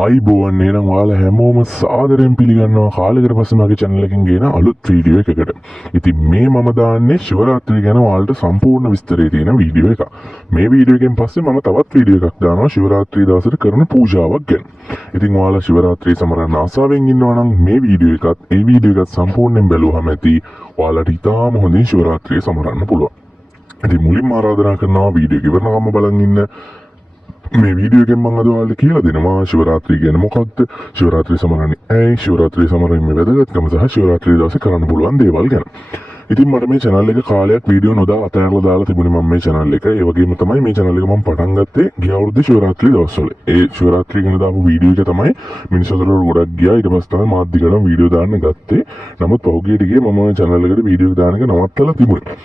ආයිබෝවන් නේනම් ඔයාලා හැමෝම සාදරයෙන් පිළිගන්නවා කාලෙකට පස්සේ මගේ channel එකෙන් ගේන අලුත් වීඩියෝ එකකට. ඉතින් මේ මම දාන්නේ ශිවරාත්‍රිය ගැන ඔයාලට සම්පූර්ණ විස්තරය තියෙන වීඩියෝ එකක්. මේ වීඩියෝ එකෙන් පස්සේ මම තවත් වීඩියෝ එකක් දානවා ශිවරාත්‍රිය දවසට කරන පූජාවක් ගැන. ඉතින් ඔයාලා ශිවරාත්‍රිය සමරන්න ආසාවෙන් ඉන්නවා නම් මේ වීඩියෝ එකත් සම්පූර්ණයෙන් බැලුවහම ඇති ඔයාලට ඉතාම හොඳින් ශිවරාත්‍රිය සමරන්න පුළුවන්. ඉතින් මුලින්ම ආරාධනා කරනවා වීඩියෝ එක ඉවරනකම් බලන් ඉන්න. මේ වීඩියෝ එකෙන් මම අද ඔයාලට කියලා දෙනවා ශිවරාත්‍රිය කියන්නේ මොකක්ද, ශිවරාත්‍රිය සමරන්නේ ඇයි, ශිවරාත්‍රිය සමරීමේ වැදගත්කම සහ ශිවරාත්‍රිය දවසේ කරන්න පුළුවන් දේවල් ගැන. ඉතින් මට මේ channel එක කාලයක් වීඩියෝ නොදා අතහැරලා දාලා තිබුණේ මම මේ channel එක. ඒ වගේම තමයි මේ channel එක මම පටන් ගත්තේ ගිය අවුරුද්දේ ශිවරාත්‍රිය දවස්වල. ඒ ශිවරාත්‍රිය ගැන දාපු වීඩියෝ එක තමයි මිනිස්සුන්ට ගොඩක් ගියා. ඊට පස්සේ තමයි මාත් දිගටම වීඩියෝ දාන්න ගත්තේ. නමුත් පහුගිය ටිකේ මම channel එකට වීඩියෝ දාන එක නවත්තලා තිබුණේ.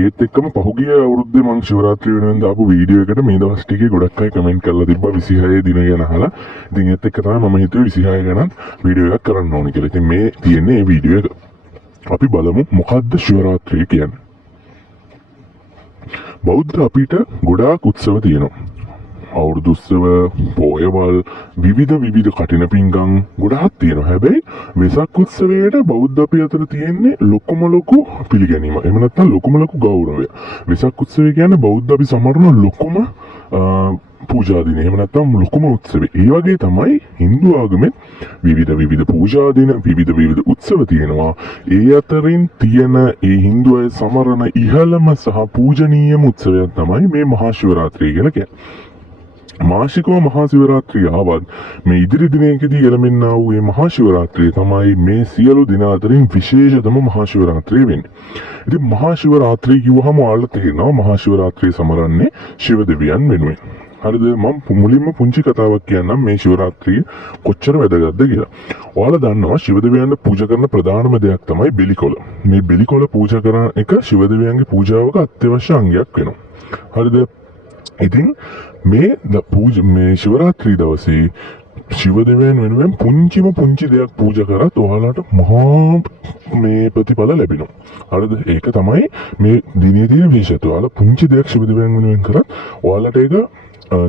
ඒත් එක්කම පහුගිය අවුරුද්දේ මම ශිවරාත්‍රිය වෙනුවෙන් දාපු වීඩියෝ එකට මේ දවස් ටිකේ ගොඩක් අය කමෙන්ට් කරලා තිබ්බා 26 දින ගැන අහලා. ඉතින් ඒත් එක්ක තමයි මම හිතුවේ 26 ගැනත් වීඩියෝ එකක් කරන්න ඕනේ කියලා. ඉතින් මේ තියෙන්නේ මේ වීඩියෝ එක. අපි බලමු මොකක්ද ශිවරාත්‍රිය කියන්නේ. බෞද්ධ අපිට ගොඩාක් උත්සව තියෙනවා. අවුරුදු උත්සව, පොයවල්, විවිධ කටින පින්කම් ගොඩාක් තියෙනවා. හැබැයි වෙසක් උත්සවයට බෞද්ධ අපි අතර තියෙන්නේ ලොකුම පිළිගැනීම. එහෙම නැත්නම් ලොකුම ගෞරවය. වෙසක් උත්සවය කියන්නේ බෞද්ධ අපි සමරන ලොකුම පූජා දින. එහෙම නැත්නම් ලොකුම උත්සවය. ඒ වගේ තමයි Hindu ආගමෙත් විවිධ පූජා දින, විවිධ උත්සව තියෙනවා. ඒ අතරින් තියෙන ඒ Hindu අය සමරන ඉහළම සහ පූජනීයම උත්සවයක් තමයි මේ මහා ශිවරාත්‍රිය කියලා කියන්නේ. මාසිකව මහා ශිවරාත්‍රිය ආවත් මේ ඉදිරි දිනයකදී එළමෙන්නා වූ මේ මහා ශිවරාත්‍රිය තමයි මේ සියලු දින අතරින් විශේෂතම මහා ශිවරාත්‍රිය වෙන්නේ. ඉතින් මහා ශිවරාත්‍රිය කිව්වහම ඔයාලට තේරෙනවා මහා ශිවරාත්‍රිය සමරන්නේ ශිව දෙවියන් වෙනුවෙන්. හරිද? මම මුලින්ම පුංචි කතාවක් කියන්නම් මේ ශිවරාත්‍රිය කොච්චර වැදගත්ද කියලා. ඔයාලා දන්නවා ශිව දෙවියන්ට පූජා කරන ප්‍රධානම දෙයක් තමයි බෙලිකොළ. මේ බෙලිකොළ පූජා කරන එක ශිව දෙවියන්ගේ පූජාවක අත්‍යවශ්‍ය අංගයක් වෙනවා. හරිද? ඉතින් මේ ශිවරාත්‍රී දවසේ ශිව දෙවියන් වෙනුවෙන් පුංචි දෙයක් පූජා කරත් ඔයාලට මහා මේ ප්‍රතිඵල ලැබෙනවා. හරිද? ඒක තමයි මේ දිනේ තියෙන විශේෂත්වය. ඔයාලා පුංචි දෙයක් ශිව දෙවියන් වෙනුවෙන් කරත් ඔයාලට ඒක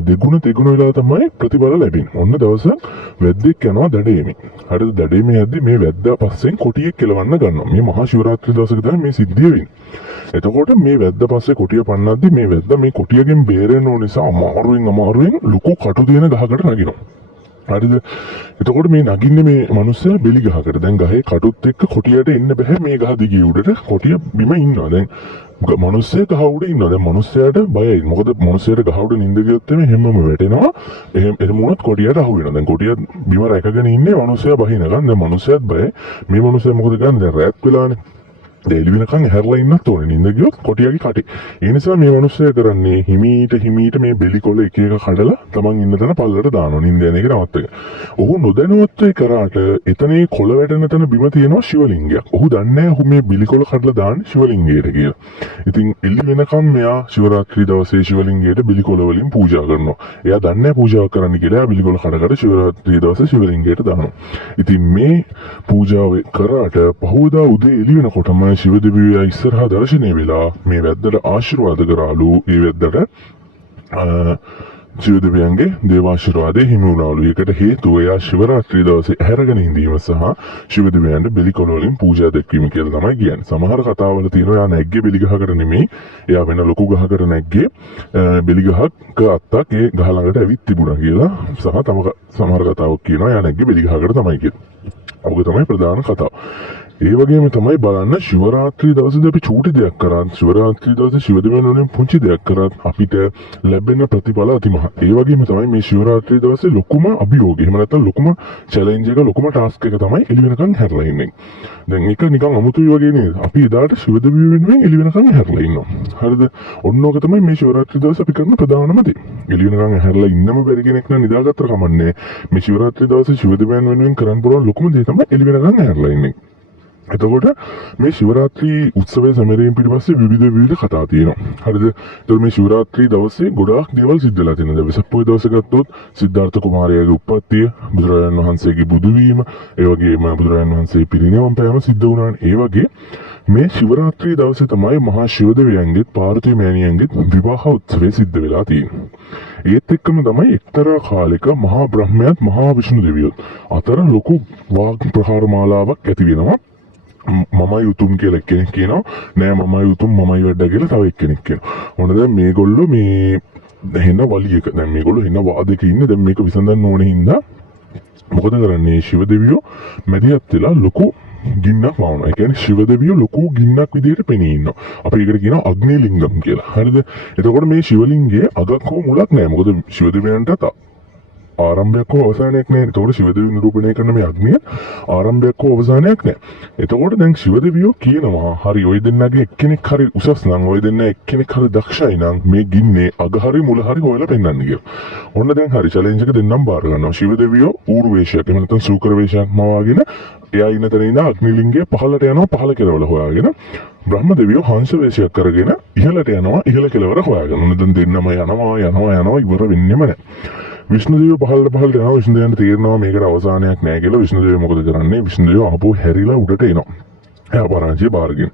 දෙගුණ වෙලා තමයි ප්‍රතිඵල ලැබෙන්නේ. ඔන්න දවසක් වැද්දෙක් යනවා දඩේමේ. හරිද? දඩේමේ යද්දි මේ වැද්දා පස්සෙන් කොටියෙක් කෙලවන්න ගන්නවා. මේ මහා ශිවරාත්‍රී දවසක තමයි මේ සිද්ධිය වෙන්නේ. එතකොට මේ වැද්දා පස්සේ කොටිය පන්නද්දි මේ වැද්දා මේ කොටියගෙන් බේරෙන්න ඕන නිසා අමාරුවෙන් ලොකු කටු තියෙන ගහකට නගිනවා. හරිද? එතකොට මේ නගින්නේ මේ මිනිස්සයා බෙලි ගහකට. දැන් ගහේ කටුත් එක්ක කොටියට එන්න බෑ. මේ ගහ දිගේ උඩට කොටිය බිම ඉන්නවා. දැන් මිනිස්සයා ගහ උඩ ඉන්නවා. දැන් මිනිස්සයාට බයයි. මොකද මිනිස්සයාට ගහ උඩ නිඳ ගියොත් එමේ හැමම වැටෙනවා. එහෙම වුණොත් කොටියට අහු වෙනවා. දැන් කොටිය බිම රැකගෙන ඉන්නේ මිනිස්සයා බහිනකන්. දැන් මිනිස්සයාත් බයයි. මේ මිනිස්සයා මොකද කරන්නේ? දැන් රැත් වෙලානේ. දෙලි වෙනකන් හැරලා ඉන්නත් ඕනේ. නිඳ ගියොත් කොටියගේ කටේ. ඒ නිසා මේ මිනිස්සයා කරන්නේ හිමීට මේ බෙලිකොළ එක කඩලා තමන් ඉන්න තැන පල්ලට දානවා. නිඳ යන එක නවත්තගෙන. ඔහු නොදැනුවත්ව කරාට එතනේ කොළ වැටෙන තැන බිම තියෙනවා ශිවලිංගයක්. ඔහු දන්නේ නැහැ ඔහු මේ බෙලිකොළ කඩලා දාන්නේ ශිවලිංගයට කියලා. ඉතින් එළි වෙනකන් මෙයා ශිවරාත්‍රි දවසේ ශිවලිංගයට බෙලිකොළ වලින් පූජා කරනවා. එයා දන්නේ නැහැ පූජාවක් කරන්න කියලා. එයා බෙලිකොළ කඩකට ශිවරාත්‍රි දවසේ ශිවලිංගයට දානවා. ඉතින් මේ පූජාව කරාට පහවදා උදේ එළි වෙනකොටම ශිව දෙවියෝ ඉස්සරහා දර්ශනය වෙලා මේ වැද්දට ආශිර්වාද කරාලු. ඒ වැද්දට ශිව දෙවියන්ගේ දේවාශිර්වාදය හිමි වුණාලු. ඒකට හේතුව එයා ශිවරාත්‍රි දවසේ ඇහැරගෙන ඉඳීම සහ ශිව දෙවියන්ට බෙලිකොළ වලින් පූජා දැක්වීම කියලා තමයි කියන්නේ. සමහර කතාවල තියෙනවා එයා නැග්ගේ බෙලි ගහකට නෙමෙයි. එයා වෙන ලොකු ගහකට නැග්ගේ බෙලි ගහක අත්තක් ඒ ගහ ළඟට ඇවිත් තිබුණා කියලා. සහ තම සමහර කතාවක් කියනවා එයා නැග්ගේ බෙලි ගහකට තමයි කියලා. ඔක තමයි ප්‍රධාන කතාව. ඒ වගේම තමයි බලන්න ශිවරාත්‍රි දවසේදී අපි චූටි දෙයක් කරත් ශිවරාත්‍රි දවසේ ශිව දෙවියන් වලින් පුංචි දෙයක් කරත් අපිට ලැබෙන ප්‍රතිඵල අතිමහත්. ඒ වගේම තමයි මේ ශිවරාත්‍රි දවසේ ලොකුම අභියෝගය. එහෙම නැත්නම් ලොකුම චැලෙන්ජ් එක ලොකුම ටාස්ක් එක තමයි එළි වෙනකන් හැරලා ඉන්නේ. දැන් ඒක නිකන් අමුතුයි වගේ නේද? අපි එදාට ශිව දෙවියන් වෙනුවෙන් එළි වෙනකන් හැරලා ඉන්නවා. හරිද? ඔන්න ඕක තමයි මේ ශිවරාත්‍රි දවසේ අපි කරන ප්‍රධානම දේ. එළි වෙනකන් හැරලා ඉන්නම බැරි කෙනෙක් නම් නිදාගත්තට කමන්නේ. මේ ශිවරාත්‍රි දවසේ ශිව දෙවියන් වෙනුවෙන් කරන්න පුළුවන් ලොකුම දේ තමයි එළි වෙනකන් හැරලා ඉන්නේ. එතකොට මේ ශිවරාත්‍රි උත්සවය සැමරීම පිටිපස්සේ විවිධ කතා තියෙනවා. හරිද? ඒතකොට මේ ශිවරාත්‍රි දවසේ ගොඩාක් දේවල් සිද්ධ වෙලා තියෙනවා. දැන් වෙසක් පොය දවසේ ගත්තොත් සිද්ධාර්ථ කුමාරයාගේ උප්පත්තිය, බුදුරජාණන් වහන්සේගේ බුදු වීම, ඒ වගේම බුදුරජාණන් වහන්සේ පිරිනිවන් පෑම සිද්ධ වුණානේ. ඒ වගේ මේ ශිවරාත්‍රී දවසේ තමයි මහා ශිවදෙවියන්ගේ පාර්වතී මෑණියන්ගේ විවාහ උත්සවය සිද්ධ වෙලා තියෙන්නේ. ඒත් එක්කම තමයි එක්තරා කාලෙක මහා බ්‍රහ්මයාත් මහා විෂ්ණු දෙවියොත් අතර ලොකු වාග් ප්‍රහාර මාලාවක් ඇති වෙනවා. මමයි උතුම් කියලා එක්කෙනෙක් කියනවා, නෑ මමයි උතුම් මමයි වැඩ කියලා තව එක්කෙනෙක් කියනවා. ඔන්න දැන් මේගොල්ලෝ මේ හෙන වලියක දැන් මේගොල්ලෝ හෙන වාදයක ඉන්නේ. දැන් මේක විසඳන්න ඕනේ හින්දා මොකද කරන්නේ? ශිව දෙවියෝ මැදිහත් වෙලා ලොකු ගින්නක් වවනවා. ඒ කියන්නේ ශිව දෙවියෝ ලොකු ගින්නක් විදිහට පෙනී ඉන්නවා. අපි ඒකට කියනවා අග්නිලිංගම් කියලා. හරිද? එතකොට මේ ශිවලිංගයේ අගක් හෝ මුලක් නැහැ. මොකද ශිව දෙවියන්ට ආරම්භයක් හෝ අවසානයක් නැහැ. එතකොට ශිව දෙවියෝ නිරූපණය කරන මේ අග්නිය ආරම්භයක් හෝ අවසානයක් නැහැ. එතකොට දැන් ශිව දෙවියෝ කියනවා හරි ඔය දෙන්නගේ එක්කෙනෙක් හරි උසස් නම් ඔය දෙන්න එක්කෙනෙක් හරි දක්ෂයි නම් මේ ගින්නේ අග හරි මුල හරි හොයලා පෙන්නන්න කියලා. ඔන්න දැන් හරි චැලෙන්ජ් එක දෙන්නම් බාර ගන්නවා. ශිව දෙවියෝ ඌරු වේශයක් එහෙම නැත්නම් සූකර වේශයක් මවාගෙන එයා ඉන්න තැන ඉඳන් අග්නිලිංගයේ පහළට යනවා පහළ කෙළවර හොයාගෙන බ්‍රහ්ම දෙවියෝ හංස වේශයක් කරගෙන ඉහළට යනවා ඉහළ කෙළවර හොයාගෙන. ඔන්න දැන් දෙන්නම යනවා ඉවර වෙන්නෙම නැහැ. විෂ්ණු දෙවියෝ පහළට යනවා. විෂ්ණු දෙවියන්ට තේරෙනවා මේකට අවසානයක් නැහැ කියලා. විෂ්ණු දෙවියෝ මොකද කරන්නේ? විෂ්ණු දෙවියෝ ආපහු හැරිලා උඩට එනවා. එයා පරාජය බාරගෙන.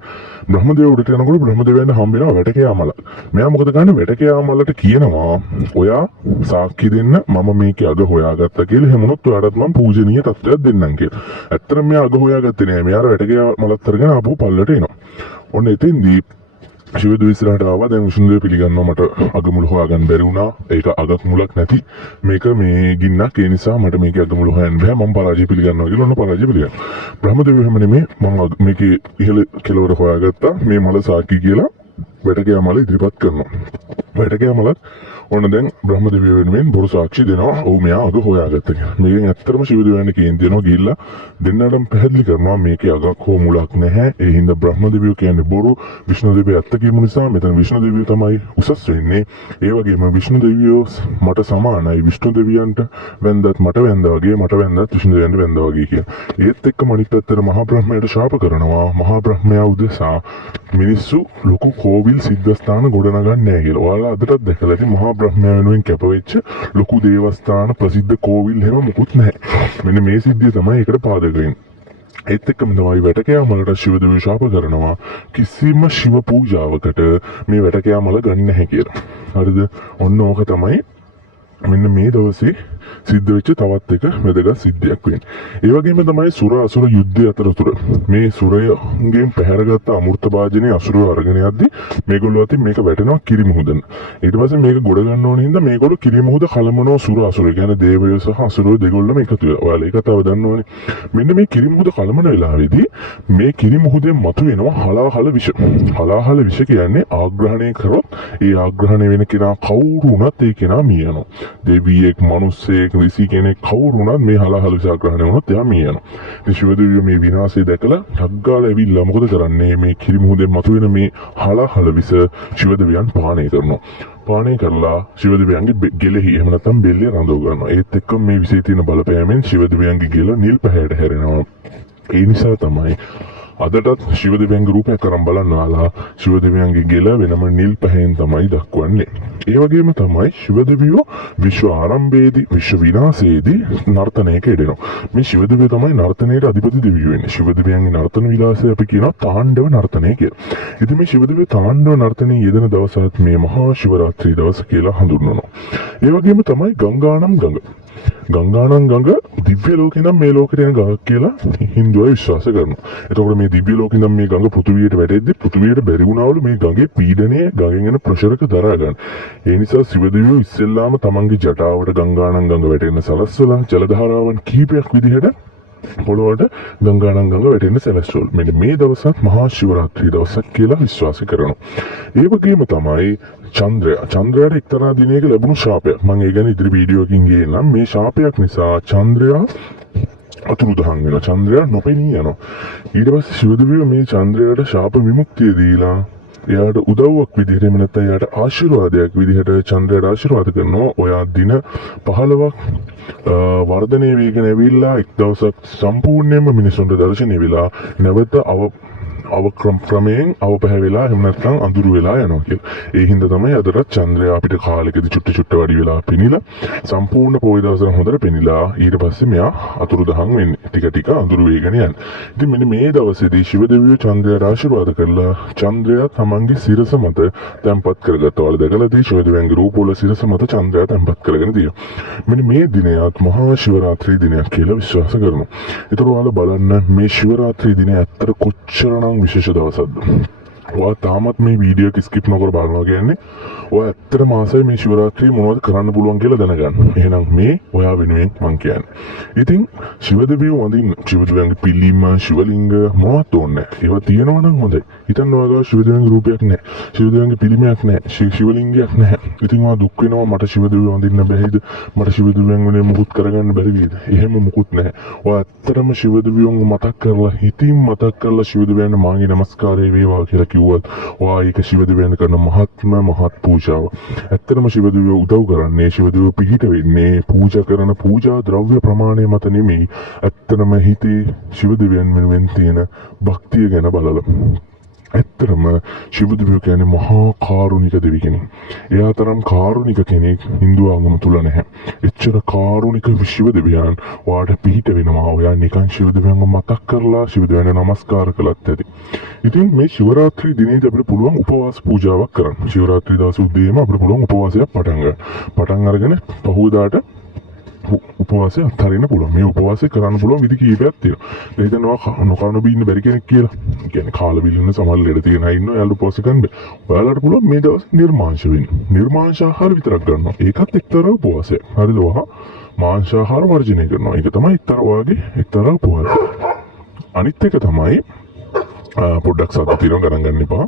බ්‍රහ්ම දෙවියෝ උඩට යනකොට බ්‍රහ්ම දෙවියන්ට හම්බ වෙනවා වැටකයා මල. මෙයා මොකද කරන්නේ? වැටකයා මලට කියනවා ඔයා සාක්ෂි දෙන්න මම මේකේ අග හොයාගත්තා කියලා. එහෙම වුණොත් ඔයාලට මම පූජනීය තත්ත්වයක් දෙන්නම් කියලා. ඇත්තටම මෙයා අග හොයාගත්තේ නෑ. මෙයාර වැටකයා මලත් අරගෙන ආපහු පල්ලට එනවා. ඔන්න එතෙන්දී ශිව දෙවියෝ ඉස්සරහට ආවා. දැන් විෂ්ණු දෙවියෝ පිළිගන්නවා මට අගමුල හොයාගන්න බැරි වුණා. ඒක අගක් මුලක් නැති මේක මේ ගින්නක්. ඒ නිසා මට මේකේ අගමුල හොයන්න බෑ. මම පරාජය පිළිගන්නවා කියලා ඔන්න පරාජය පිළිගන්නවා. බ්‍රහ්ම දෙවියෝ හැම නෙමෙයි මම මේකේ ඉහළ කෙළවර හොයාගත්තා. මේ මල සාක්ෂි කියලා වැටකයා මල ඉදිරිපත් කරනවා. වැටකයා මලත් ඔන්න දැන් බ්‍රහ්ම දෙවියෝ වෙනුවෙන් බොරු සාක්ෂි දෙනවා. ඔව් මෙයා අග හොයාගත්තා කියලා. මේකෙන් ඇත්තටම ශිව දෙවියන්ට කේන්ති දෙනවා ගිහිල්ලා දෙන්නටම පැහැදිලි කරනවා මේකේ අගක් හෝ මුලක් නැහැ. ඒ හින්දා බ්‍රහ්ම දෙවියෝ කියන්නේ බොරු. විෂ්ණු දෙවියෝ ඇත්ත කියමු නිසා මෙතන විෂ්ණු දෙවියෝ තමයි උසස් වෙන්නේ. ඒ වගේම විෂ්ණු දෙවියෝ මට සමානයි. විෂ්ණු දෙවියන්ට වැන්දත් මට වැන්දා වගේ මට වැන්දත් විෂ්ණු දෙවියන්ට වැන්දා වගේ කියන. ඒත් එක්කම අනිත් පැත්තට මහා බ්‍රහ්මයාට ශාප කරනවා. මහා බ්‍රහ්මයා උදෙසා මිනිස්සු ලොකු කෝවිල් සිද්ධාස්ථාන ගොඩනගන්නේ නැහැ කියලා. ඔයාලා අදටත් දැකලා ඉතින් මහා බ්‍රහ්මයා වෙනුවෙන් කැපවෙච්ච ලොකු දේවස්ථාන ප්‍රසිද්ධ කෝවිල් හැම මොකුත් නැහැ. මෙන්න මේ සිද්ධිය තමයි ඒකට පාදක වෙන්නේ. ඒත් එක්කම තමයි වැටකයා මලට ශිව දෙවියෝ ශාප කරනවා කිසිම ශිව පූජාවකට මේ වැටකයා මල ගන්නේ නැහැ කියලා. හරිද? ඔන්න ඕක තමයි මෙන්න මේ දවසේ සිද්ධ වෙච්ච තවත් එක වැදගත් සිද්ධියක් වෙන්නේ. ඒ වගේම තමයි සුර අසුර යුද්ධය අතරතුර මේ සුරයන්ගෙන් පැහැරගත්ත අමෘත භාජනයේ අසුරව අරගෙන යද්දි මේගොල්ලෝ අතින් මේක වැටෙනවා කිරිමුහුදන. ඊට පස්සේ මේක ගොඩ ගන්න ඕන හින්දා මේගොල්ලෝ කිරිමුහුද කලමනවා සුර අසුර. කියන්නේ දේවයෝ සහ අසුරෝ දෙගොල්ලම එකතු වෙලා. ඔයාලා ඒක තව දන්න ඕනේ. මෙන්න මේ කිරිමුහුද කලමන වෙලාවේදී මේ කිරිමුහුදෙන් මතුවෙනවා හලාහල විෂ. හලාහල විෂ කියන්නේ ආග්‍රහණය කරොත් ඒ ආග්‍රහණය වෙන කෙනා කවුරු වුණත් ඒ කෙනා මිය යනවා. දෙවියෙක් මිනිස්සෙක් ඍෂි කෙනෙක් කවුරු වුණත් මේ හලාහල විෂ ආග්‍රහණය වුණොත් එයා මිය යනවා. ඉතින් ශිව දෙවියෝ මේ විනාශය දැකලා ඩග්ගාලා ඇවිල්ලා මොකද කරන්නේ? මේ කිරිමුහුදෙන් මතුවෙන මේ හලාහල විෂ ශිව දෙවියන් පානය කරනවා. පානය කරලා ශිව දෙවියන්ගේ ගෙලෙහි එහෙම නැත්නම් බෙල්ලේ රඳව ගන්නවා. ඒත් එක්කම මේ විෂයේ තියෙන බලපෑමෙන් ශිව දෙවියන්ගේ ගෙල නිල් පැහැයට හැරෙනවා. ඒ නිසා තමයි අදටත් ශිව දෙවියන්ගේ රූපයක් අරන් බලන්න ආලා ශිව දෙවියන්ගේ ගෙල වෙනම නිල් පැහැයෙන් තමයි දක්වන්නේ. ඒ වගේම තමයි ශිව දෙවියෝ විශ්ව ආරම්භයේදී විශ්ව විනාශයේදී නර්තනයක යෙදෙනවා. මේ ශිව දෙවියෝ තමයි නර්තනයේ අධිපති දෙවියෝ වෙන්නේ. ශිව දෙවියන්ගේ නර්තන විලාසය අපි කියනවා තාණ්ඩව නර්තනය කියලා. ඉතින් මේ ශිව දෙවියෝ තාණ්ඩව නර්තනයේ යෙදෙන දවසත් මේ මහා ශිවරාත්‍රී දවස කියලා හඳුන්වනවා. ඒ වගේම තමයි ගංගානම් ගඟ. ගංගානම් ගඟ දිව්‍ය ලෝකේ ඉඳන් මේ ලෝකෙට යන ගඟක් කියලා හින්දුවෝ විශ්වාස කරනවා. එතකොට මේ දිව්‍ය ලෝකේ ඉඳන් මේ ගඟ පෘථිවියට වැටෙද්දි පෘථිවියට බැරි වුණාවලු මේ ගඟේ පීඩනය ගඟෙන් එන ප්‍රෙෂර් එක දරා ගන්න. ඒ නිසා ශිව දෙවියෝ ඉස්සෙල්ලාම තමන්ගේ ජටාවට ගංගානම් ගඟ වැටෙන්න සලස්වලා ජල ධාරාවන් කීපයක් විදිහට පොළොවට ගංගානම් ගඟ වැටෙන්න සැලැස්සුවල්. මෙන්න මේ දවසත් මහා ශිවරාත්‍රී දවසක් කියලා විශ්වාස කරනවා. ඒ වගේම තමයි චන්ද්‍රයාට එක්තරා දිනයක ලැබුණු ශාපයක්. මම ඒ ගැන ඉදිරි වීඩියෝකින් ගේන්නම්. මේ ශාපයක් නිසා චන්ද්‍රයා අතුරුදහන් වෙනවා. චන්ද්‍රයා නොපෙනී යනවා. ඊට පස්සේ ශිව දෙවියෝ මේ චන්ද්‍රයාට ශාප විමුක්තිය දීලා එයාට උදව්වක් විදිහට එහෙම නැත්නම් එයාට ආශිර්වාදයක් විදිහට චන්ද්‍රයාට ආශිර්වාද කරනවා. ඔයා දින 15ක් වර්ධනය වේගෙන ඇවිල්ලා එක් දවසක් සම්පූර්ණයෙන්ම මිනිසුන්ට දර්ශනය වෙලා නැවත ක්‍රමයෙන් අවපැහැවෙලා එහෙම නැත්නම් අඳුරු වෙලා යනවා කියලා. ඒ හින්දා තමයි අදටත් චන්ද්‍රයා අපිට කාලෙකදී චුට්ට වැඩි වෙලා පෙනිලා සම්පූර්ණ පොයි දවසට හොඳට පෙනිලා ඊට පස්සේ මෙයා අතුරුදහන් වෙන්නේ. ටික අඳුරු වේගෙන යන්නේ. ඉතින් මෙන්න මේ දවසේදී ශිව දෙවියෝ චන්ද්‍රයාට ආශිර්වාද කරලා චන්ද්‍රයා තමන්ගේ සිරස මත තැන්පත් කරගත්තා. වල දැකලාදී ශිව දෙවියන්ගේ රූපවල සිරස මත චන්ද්‍රයා තැන්පත් කරගෙන තියෙනවා. මෙන්න මේ දිනයත් මහා ශිවරාත්‍රී දිනයක් කියලා විශ්වාස කරනවා. ඒතර ඔයාලා බලන්න මේ ශිවරාත්‍රී දිනය ඇත්තට කොච්චරනම් විශේෂ දවසක්ද. ඔයා තාමත් මේ වීඩියෝ එක ස්කිප් නොකර බලනවා කියන්නේ ඔයා ඇත්තට මාසයි මේ ශිවරාත්‍රිය මොනවද කරන්න පුළුවන් කියලා දැනගන්න. එහෙනම් මේ ඔයා වෙනුවෙන් මං කියන්නේ. ඉතින් ශිව දෙවියෝ වඳින්න ශිව දෙවියන්ගේ පිළිම, ශිවලිංග මොනවත් ඕනේ නැහැ. ඒවා තියෙනවා නම් හොඳයි. හිතන්න ඔයාලා ශිව දෙවියන්ගේ රූපයක් නැහැ. ශිව දෙවියන්ගේ පිළිමයක් නැහැ. ශිවලිංගයක් නැහැ. ඉතින් ඔයා දුක් වෙනවා මට ශිව දෙවියෝ වඳින්න බැහැයිද? මට ශිව දෙවියන් වෙනුවෙන් මුකුත් කරගන්න බැරි වේද? එහෙම මුකුත් නැහැ. ඔයා ඇත්තටම ශිව දෙවියන්ව මතක් කරලා හිතින් මතක් කරලා ශිව දෙවියන්ට මාගේ නමස්කාරය වේවා කියලා කිව්වත් ඔයා ඒක ශිව දෙවියන් කරන මහත් පූජාව. ඇත්තටම ශිව දෙවියෝ උදව් කරන්නේ ශිව දෙවියෝ පිහිට වෙන්නේ පූජා කරන පූජා ද්‍රව්‍ය ප්‍රමාණය මත නෙමෙයි. ඇත්තටම හිතේ ශිව දෙවියන් වෙනුවෙන් තියෙන භක්තිය ගැන බලලා. ඇත්තටම ශිව දෙවියෝ කියන්නේ මහා කාරුණික දෙවි කෙනෙක්. එයා තරම් කාරුණික කෙනෙක් Hindu ආගම තුල නැහැ. එච්චර කාරුණික ශිව දෙවියන් ඔයාට පිහිට වෙනවා. ඔයා නිකන් ශිව දෙවියන්ව මතක් කරලා ශිව දෙවියන්ට නමස්කාර කළත් ඇති. ඉතින් මේ ශිවරාත්‍රී දිනේදී අපිට පුළුවන් උපවාස පූජාවක් කරන්න. ශිවරාත්‍රී දවසේ උදේම අපිට පුළුවන් උපවාසයක් පටන් ගන්න. පටන් අරගෙන පහුවදාට උපවාසය අත්හරින්න පුළුවන්. මේ උපවාසය කරන්න පුළුවන් විදි කීපයක් තියෙනවා. ඒ හිතනවා නොකරන බින්න බැරි කෙනෙක් කියලා. ඒ කියන්නේ කාලා බිල්ලන සමහර ලෙඩ තියෙන අය ඉන්නවා. යාළුවෝ උපවාස කරන්න බෑ. ඔයාලට පුළුවන් මේ දවස් නිර්මාංශ වෙන්න. නිර්මාංශ ආහාර විතරක් ගන්නවා. ඒකත් එක්තරා උපවාසයක්. හරිද? ඔයා මාංශ ආහාර වර්ජනය කරනවා. ඒක තමයි එක්තරා උපවාසය. අනිත් එක තමයි පොඩ්ඩක් සද්ද తీරව ගණන් ගන්න එපා.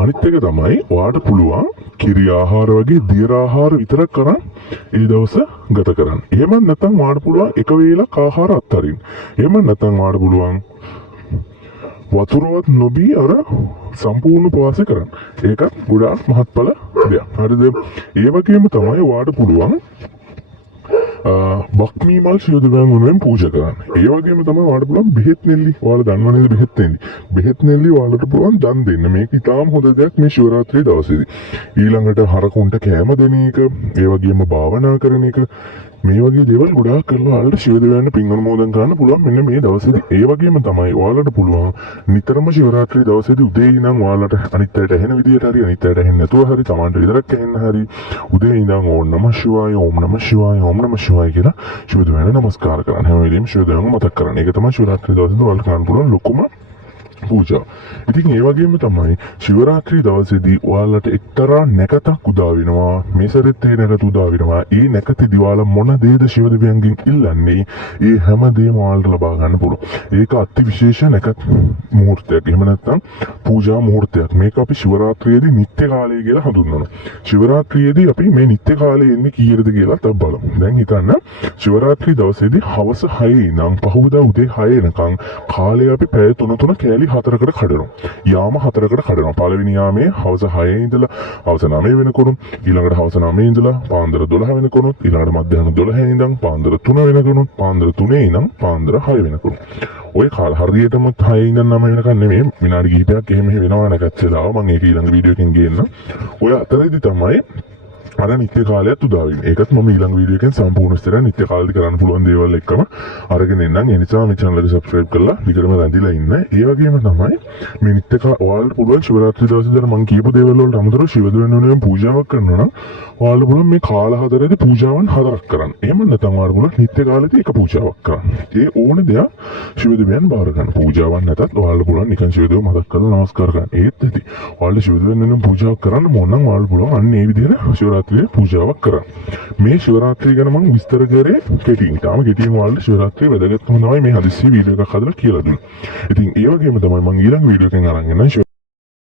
අනිත් එක තමයි ඔයාට පුළුවන් කිරි ආහාර වගේ දියර ආහාර විතරක් කරන් ඒ දවස ගත කරන්න. එහෙම නැත්නම් ඔයාට පුළුවන් එක වේලක් ආහාර අත්හරින්න. එහෙම නැත්නම් ඔයාට පුළුවන් වතුරවත් නොබී අර සම්පූර්ණ උපවාසය කරන්න. ඒකත් ගොඩාක් මහත්ඵල දෙයක්. හරිද? ඒ වගේම තමයි ඔයාට පුළුවන් බක්මී මල් ශිව දෙවියන් වෙනුවෙන් පූජා කරන්න. ඒ වගේම තමයි ඔයාලට පුළුවන් බෙහෙත් නෙල්ලි. ඔයාලා දන්නව නේද බෙහෙත් නෙල්ලි? බෙහෙත් නෙල්ලි ඔයාලට පුළුවන් දන් දෙන්න. මේක ඉතාම හොඳ දෙයක් මේ ශිවරාත්‍රී දවසේදී. ඊළඟට හරකුන්ට කෑම දෙන එක, ඒ වගේම භාවනා කරන එක, මේ වගේ දේවල් ගොඩාක් කරලා ඔයාලට ශිව දෙවියන්ට පින් අනුමෝදන් කරන්න පුළුවන් මෙන්න මේ දවසේදී. ඒ වගේම තමයි ඔයාලට පුළුවන් නිතරම ශිවරාත්‍රී දවසේදී උදේ ඉඳන් ඔයාලට අනිත් අයට ඇහෙන විදියට හරි අනිත් අයට ඇහෙන්නේ නැතුව හරි තමන්ට විතරක් ඇහෙන්න හරි උදේ ඉඳන් ඕම් නමः ශිවාය ඕම් නමः ශිවාය ඕම් නමः ශිවාය කියලා ශිව දෙවියන්ට නමස්කාර කරන්න. හැම වෙලෙම ශිව දෙවියන්ව මතක් කරන්න. ඒක තමයි ශිවරාත්‍රී දවසේදී ඔයාලට කරන්න පුළුවන් ලොකුම පූජා. ඉතින් ඒ වගේම තමයි ශිවරාත්‍රී දවසේදී ඔයාලට එක්තරා නැකතක් උදා වෙනවා. මේ සැරෙත් ඒ නැකත උදා වෙනවා. ඒ නැකතේදී ඔයාලා මොන දේද ශිව දෙවියන්ගෙන් ඉල්ලන්නේ? ඒ හැම දෙයක්ම ඔයාලට ලබා ගන්න පුළුවන්. ඒක අති විශේෂ නැකත් මුහුර්තයක්. එහෙම නැත්නම් පූජා මුහුර්තයක්. මේක අපි ශිවරාත්‍රියේදී නිත්‍ය කාලය කියලා හඳුන්වනවා. ශිවරාත්‍රියේදී අපි මේ නිත්‍ය කාලය එන්නේ කීයටද කියලා අපි බලමු. දැන් හිතන්න ශිවරාත්‍රී දවසේදී හවස 6 ඉඳන් පහුවදා උදේ 6 වෙනකන් කාලය අපි පැය 3 කෑලි 4කට කඩනවා. යාම 4කට කඩනවා. පළවෙනි යාමේ හවස 6 ඉඳලා හවස 9 වෙනකොට, ඊළඟට හවස 9 ඉඳලා පාන්දර 12 වෙනකොට, ඊළඟට මධ්‍යහන 12 ඉඳන් පාන්දර 3 වෙනකොට, පාන්දර 3 ඉඳන් පාන්දර 6 වෙනකොට. ඔය කාල හරියටම 6 ඉඳන් 9 වෙනකන් නෙමෙයි විනාඩි කිහිපයක් එහෙම වෙනවා නැකත් වෙලාව මම ඒක ඊළඟ වීඩියෝ එකෙන් ගේන්න. ඔය අතරේදී තමයි අර නිත්‍ය කාලයත් උදා වෙන්නේ. ඒකත් මම ඊළඟ වීඩියෝ එකෙන් සම්පූර්ණ විස්තරය නිත්‍ය කාලෙදි කරන්න පුළුවන් දේවල් එක්කම අරගෙන එන්නම්. ඒ නිසා මේ channel එක subscribe කරලා දිගටම රැඳිලා ඉන්න. ඒ වගේම තමයි මේ නිත්‍ය ඔයාලට පුළුවන් ශිවරාත්‍රී දවසේදී මම කියපු දේවල් වලට අමතරව ශිව දෙවියන් වෙනුවෙන් පූජාවක් කරනවා නම් ඔයාලට පුළුවන් මේ කාල හතරේදී පූජාවන් 4ක් කරන්න. එහෙම නැත්නම් ඔයාලට පුළුවන් නිත්‍ය කාලෙදී එක පූජාවක් කරන්න. ඒ ඕන දෙයක් ශිව දෙවියන් බාර ගන්න. පූජාවක් නැතත් ඔයාලට පුළුවන් නිකන් ශිව දෙවියන් මතක් කරලා නමස්කාර කරන්න. ඒත් ඇති. ඔයාලට ශිව දෙවියන් වෙනුවෙන් පූජාවක් කරන්න ඕන නම් ඔයාලට පුළුවන් අන්න ඒ විදිහට ශිවරාත්‍රියේ පූජාවක් කරන්න. මේ ශිවරාත්‍රිය ගැන මම විස්තර කරේ කෙටියෙන්. තාම කෙටියෙන් ඔයාලට ශිවරාත්‍රිය වැදගත්කම තමයි මේ හදිස්සි වීඩියෝ එකක් හදලා කියලා දුන්නේ. ඉතින් ඒ වගේම තමයි මම ඊළඟ වීඩියෝ එකෙන් අරන් එන්නේ